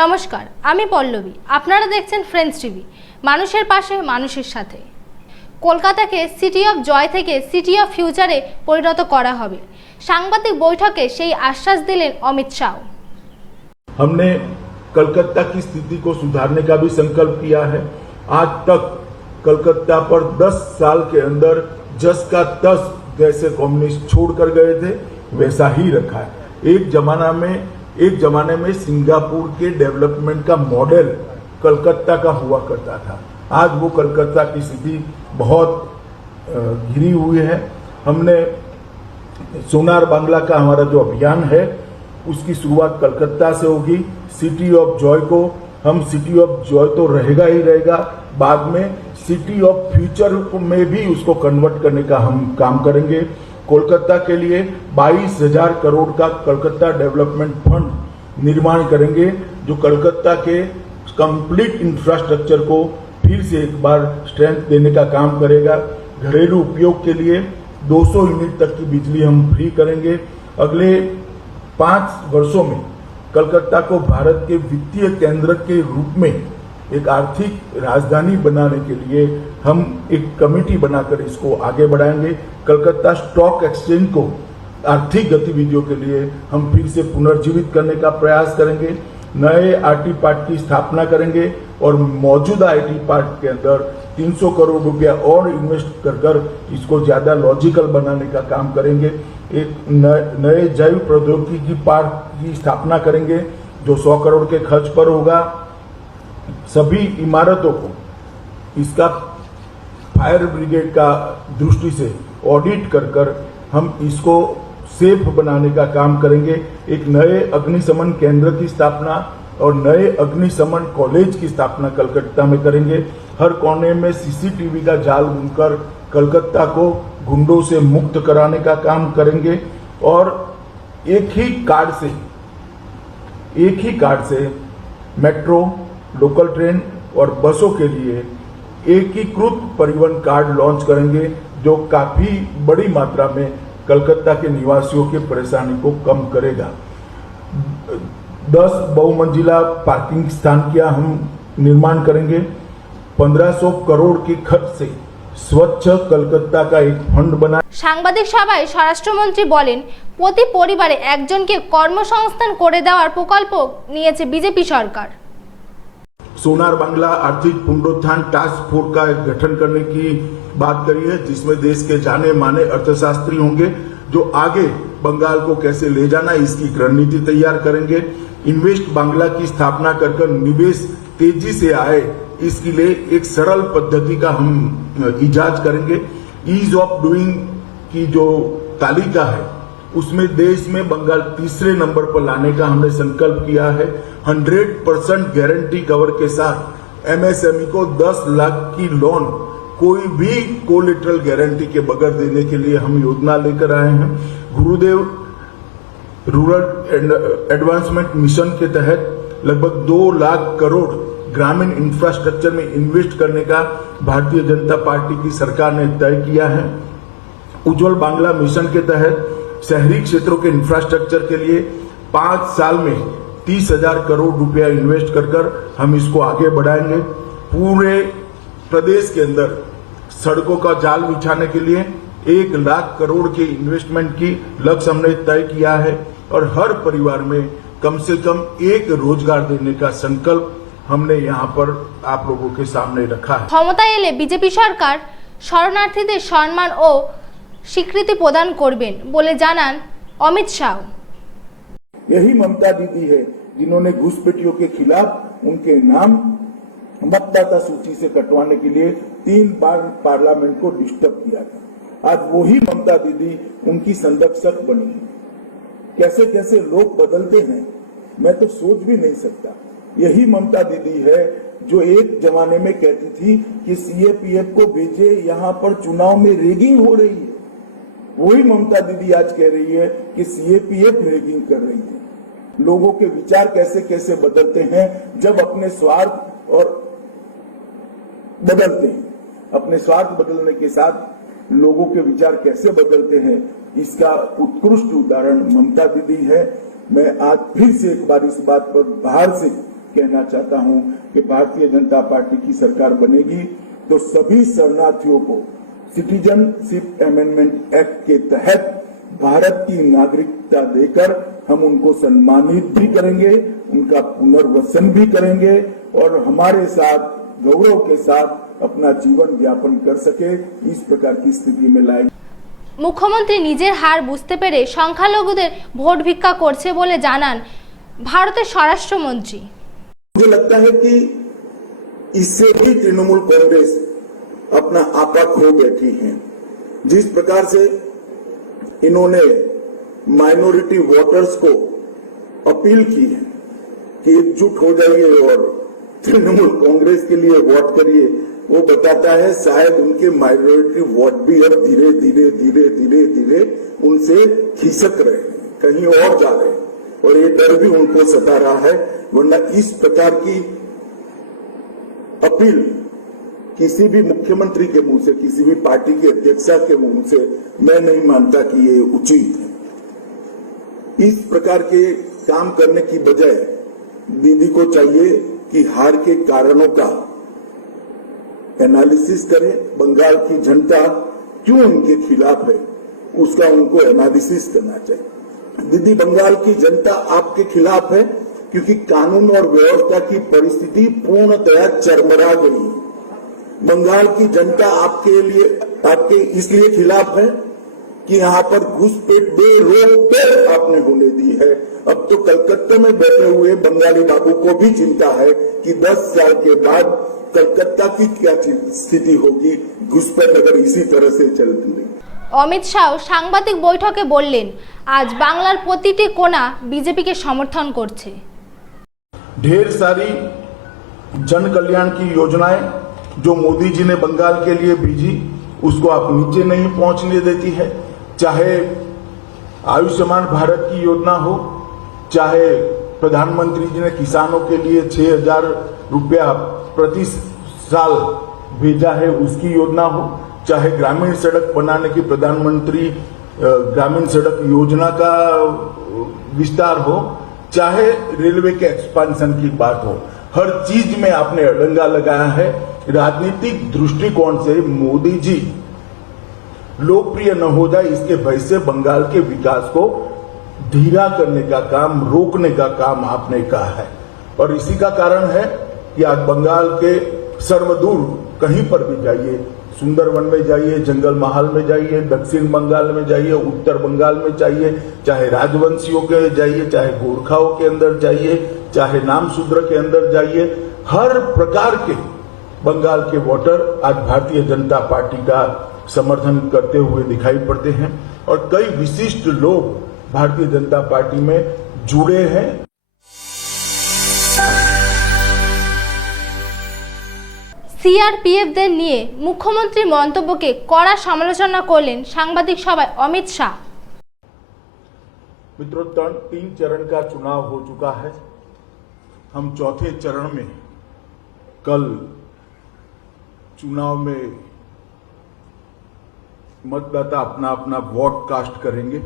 নমস্কার, আমি পল্লবী। আপনারা দেখছেন ফ্রেন্ডস টিভি, মানুষের পাশে মানুষের সাথে। কলকাতাকে সিটি অফ জয় থেকে সিটি অফ ফিউচারে পরিণত করা হবে, সাংবাদিক বৈঠকে সেই আশ্বাস দিলেন অমিত শাহ। हमने कलकत्ता की स्थिति को सुधारने का भी संकल्प किया है। आज तक कलकत्ता पर 10 साल के अंदर जस का तस जैसे कम्युनिस्ट छोड़कर गए थे वैसा ही रखा है। एक जमाने में सिंगापुर के डेवलपमेंट का मॉडल कलकत्ता का हुआ करता था। आज वो कलकत्ता की स्थिति बहुत गिरी हुई है। हमने सोनार बांग्ला का हमारा जो अभियान है उसकी शुरुआत कलकत्ता से होगी। सिटी ऑफ जॉय को हम सिटी ऑफ जॉय तो रहेगा ही रहेगा, बाद में सिटी ऑफ फ्यूचर में भी उसको कन्वर्ट करने का हम काम करेंगे। कोलकाता के लिए 22,000 करोड़ का कलकत्ता डेवलपमेंट फंड निर्माण करेंगे, जो कलकत्ता के कंप्लीट इंफ्रास्ट्रक्चर को फिर से एक बार स्ट्रेंथ देने का काम करेगा। घरेलू उपयोग के लिए 200 यूनिट तक की बिजली हम फ्री करेंगे। अगले 5 वर्षों में कलकत्ता को भारत के वित्तीय केंद्र के रूप में एक आर्थिक राजधानी बनाने के लिए हम एक कमेटी बनाकर इसको आगे बढ़ाएंगे। कलकत्ता स्टॉक एक्सचेंज को आर्थिक गतिविधियों के लिए हम फिर से पुनर्जीवित करने का प्रयास करेंगे। नए आईटी पार्क की स्थापना करेंगे और मौजूदा आईटी पार्क के अंदर 300 करोड़ रुपया और इन्वेस्ट कर इसको ज्यादा लॉजिकल बनाने का काम करेंगे। एक नए जैव प्रौद्योगिकी पार्क की स्थापना करेंगे जो 100 करोड़ के खर्च पर होगा। सभी इमारतों को इसका फायर ब्रिगेड का दृष्टि से ऑडिट कर हम इसको सेफ बनाने का काम करेंगे। एक नए अग्निशमन केंद्र की स्थापना और नए अग्निशमन कॉलेज की स्थापना कलकत्ता में करेंगे। हर कोने में सीसीटीवी का जाल बुनकर कलकत्ता को गुंडों से मुक्त कराने का काम करेंगे और एक ही कार्ड से मेट्रो, लोकल ट्रेन और बसों के लिए एकीकृत परिवहन कार्ड लॉन्च करेंगे, जो काफी बड़ी मात्रा में कलकत्ता के निवासियों की परेशानी को कम करेगा। 10 बहुमंजिला पार्किंग स्थान का हम निर्माण करेंगे। 1500 करोड़ की खर्च से स्वच्छ कलकत्ता का एक फंड बना। সাংবাদিক সভায় স্বরাষ্ট্রমন্ত্রী বলেন, প্রতি পরিবারে একজনকে কর্মসংস্থান করে দেওয়ার প্রকল্প নিয়েছে বিজেপি সরকার। सोनार बांग्ला आर्थिक पुनरुत्थान टास्क फोर्स का गठन करने की बात करी है, जिसमें देश के जाने माने अर्थशास्त्री होंगे जो आगे बंगाल को कैसे ले जाना इसकी रणनीति तैयार करेंगे। इन्वेस्ट बांग्ला की स्थापना कर निवेश तेजी से आए इसके लिए एक सरल पद्धति का हम इजाद करेंगे। ईज ऑफ डूइंग की जो तालिका है उसमें देश में बंगाल तीसरे नंबर पर लाने का हमने संकल्प किया है। 100% गारंटी कवर के साथ एमएसएमई को 10 लाख की लोन कोई भी कोलेटरल गारंटी के बगैर देने के लिए हम योजना लेकर आए हैं। गुरुदेव रूरल एडवांसमेंट मिशन के तहत लगभग 2 लाख करोड़ ग्रामीण इंफ्रास्ट्रक्चर में इन्वेस्ट करने का भारतीय जनता पार्टी की सरकार ने तय किया है। उज्जवल बांग्ला मिशन के तहत शहरी क्षेत्रों के इंफ्रास्ट्रक्चर के लिए 5 साल में 30,000 करोड़ रुपया इन्वेस्ट कर हम इसको आगे बढ़ाएंगे। पूरे प्रदेश के अंदर सड़कों का जाल बिछाने के लिए 1 लाख करोड़ के इन्वेस्टमेंट की लक्ष्य हमने तय किया है और हर परिवार में कम से कम एक रोजगार देने का संकल्प हमने यहाँ पर आप लोगों के सामने रखा है। ক্ষমতায় এলে বিজেপি সরকার শরণার্থীদের সম্মান ও স্বীকৃতি প্রদান করবেন বলে জানান অমিত শাহ। यही ममता दीदी है जिन्होंने घुसपैठियों के खिलाफ उनके नाम मतदाता सूची से कटवाने के लिए 3 बार पार्लियामेंट को डिस्टर्ब किया था। आज वही ममता दीदी उनकी संरक्षक बनी है। कैसे कैसे लोग बदलते हैं मैं तो सोच भी नहीं सकता। यही ममता दीदी है जो एक जमाने में कहती थी कि सीएपीएफ को भेजे, यहाँ पर चुनाव में रेगिंग हो रही है। वही ममता दीदी आज कह रही है कि सीएपीएफ रेगिंग कर रही है। लोगों के विचार कैसे कैसे बदलते हैं जब अपने स्वार्थ और बदलते हैं। अपने स्वार्थ बदलने के साथ लोगों के विचार कैसे बदलते हैं इसका उत्कृष्ट उदाहरण ममता दीदी है। मैं आज फिर से एक बार इस बात पर बाहर से कहना चाहता हूं कि भारतीय जनता पार्टी की सरकार बनेगी तो सभी शरणार्थियों को सिटीजनशिप अमेंडमेंट एक्ट के तहत भारत की नागरिकता देकर हम उनको सम्मानित भी करेंगे, उनका पुनर्वसन भी करेंगे और हमारे साथ गौरव के साथ अपना जीवन यापन कर सके, इस प्रकार की स्थिति में लाएंगे। মুখ্যমন্ত্রী নিজের হার বুঝতে পেরে সংখ্যালঘুদের ভোট ভিক্ষা করছে বলে জানান ভারতের স্বরাষ্ট্রমন্ত্রী। मुझे लगता है कि इससे भी तृणमूल कांग्रेस अपना आपा खो बैठी है। जिस प्रकार से इन्होंने माइनॉरिटी वोटर्स को अपील की है कि एकजुट हो जाइए और तृणमूल कांग्रेस के लिए वोट करिए, वो बताता है शायद उनके माइनॉरिटी वोट भी अब धीरे धीरे धीरे धीरे धीरे उनसे खिसक रहे हैं, कहीं और जा रहे हैं और ये डर भी उनको सता रहा है। वरना इस प्रकार की अपील किसी भी मुख्यमंत्री के मुंह से, किसी भी पार्टी के अध्यक्षा के मुंह से मैं नहीं मानता कि ये उचित है। इस प्रकार के काम करने की बजाय दीदी को चाहिए कि हार के कारणों का एनालिसिस करें, बंगाल की जनता क्यों उनके खिलाफ है उसका उनको एनालिसिस करना चाहिए। दीदी, बंगाल की जनता आपके खिलाफ है क्योंकि कानून और व्यवस्था की परिस्थिति पूर्णतया चरमरा गई है। बंगाल की जनता आपके इसलिए खिलाफ है कि यहाँ पर घुसपैठ बेरोक आपने होने दी है। अब तो कलकत्ता में बैठे हुए बंगाली बाबू को भी चिंता है कि 10 साल के बाद कलकत्ता की क्या स्थिति होगी, घुसपैठ अगर इसी तरह से चलती रही। অমিত শাহ সাংবাদিক বৈঠকে বললেন আজ বাংলার প্রতিটি কোণা বিজেপিকে সমর্থন করছে। ढेर सारी जन कल्याण की योजनाएं जो मोदी जी ने बंगाल के लिए भेजी उसको आप नीचे नहीं पहुंचने देती है। चाहे आयुष्मान भारत की योजना हो, चाहे प्रधानमंत्री जी ने किसानों के लिए 6,000 रुपया प्रति साल भेजा है उसकी योजना हो, चाहे ग्रामीण सड़क बनाने की प्रधानमंत्री ग्रामीण सड़क योजना का विस्तार हो, चाहे रेलवे के एक्सपांशन की बात हो, हर चीज में आपने अड़ंगा लगाया है। राजनीतिक दृष्टिकोण से मोदी जी लोकप्रिय न हो जाए इसके भय से बंगाल के विकास को धीरा करने का काम, रोकने का काम आपने कहा है और इसी का कारण है कि आज बंगाल के सर्वदूर कहीं पर भी जाइए, सुंदरवन में जाइए, जंगल महल में जाइए, दक्षिण बंगाल में जाइए, उत्तर बंगाल में जाइए, चाहे राजवंशियों के जाइए, चाहे गोरखाओं के अंदर जाइए, चाहे नामशूद्र के अंदर जाइए, हर प्रकार के बंगाल के वोटर आज भारतीय जनता पार्टी का समर्थन करते हुए दिखाई पड़ते हैं और कई विशिष्ट लोग भारतीय जनता पार्टी में जुड़े हैं। সিআরপিএফদের নিয়ে মুখ্যমন্ত্রীর মন্তব্যকে কড়া সমালোচনা করলেন সাংবাদিক সভায় অমিত শাহ। मित्रों, 3 चरण का चुनाव हो चुका है। हम चौथे चरण में कल चुनाव में मतदाता अपना अपना वोट कास्ट करेंगे।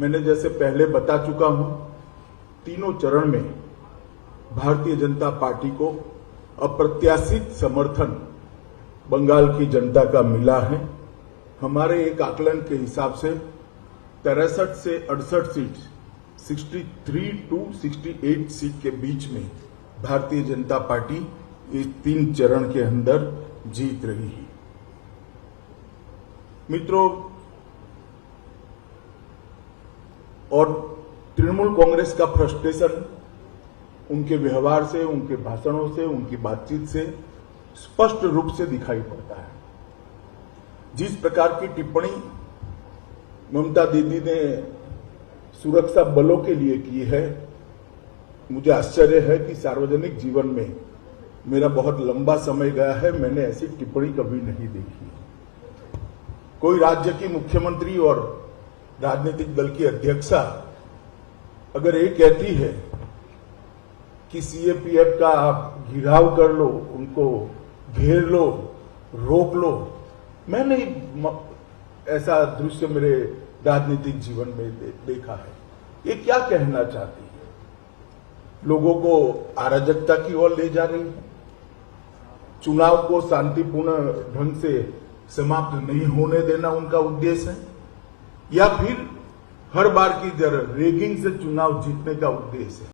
मैंने जैसे पहले बता चुका हूं, तीनों चरण में भारतीय जनता पार्टी को अप्रत्याशित समर्थन बंगाल की जनता का मिला है। हमारे एक आकलन के हिसाब से 63 से 68 सीट, 63 to 68 सीट के बीच में भारतीय जनता पार्टी इस 3 चरण के अंदर जीत रही है। मित्रों, और तृणमूल कांग्रेस का फ्रस्ट्रेशन उनके व्यवहार से, उनके भाषणों से, उनकी बातचीत से स्पष्ट रूप से दिखाई पड़ता है। जिस प्रकार की टिप्पणी ममता दीदी ने सुरक्षा बलों के लिए की है, मुझे आश्चर्य है कि सार्वजनिक जीवन में मेरा बहुत लंबा समय गया है, मैंने ऐसी टिप्पणी कभी नहीं देखी। कोई राज्य की मुख्यमंत्री और राजनीतिक दल की अध्यक्षा अगर ये कहती है कि सीएपीएफ का आप घिराव कर लो, उनको घेर लो, रोक लो, मैं नहीं ऐसा दृश्य मेरे राजनीतिक जीवन में देखा है। ये क्या कहना चाहती है? लोगों को अराजकता की ओर ले जा रही है, चुनाव को शांतिपूर्ण ढंग से समाप्त नहीं होने देना उनका उद्देश्य है, या फिर हर बार की तरह रेगिंग से चुनाव जीतने का उद्देश्य है।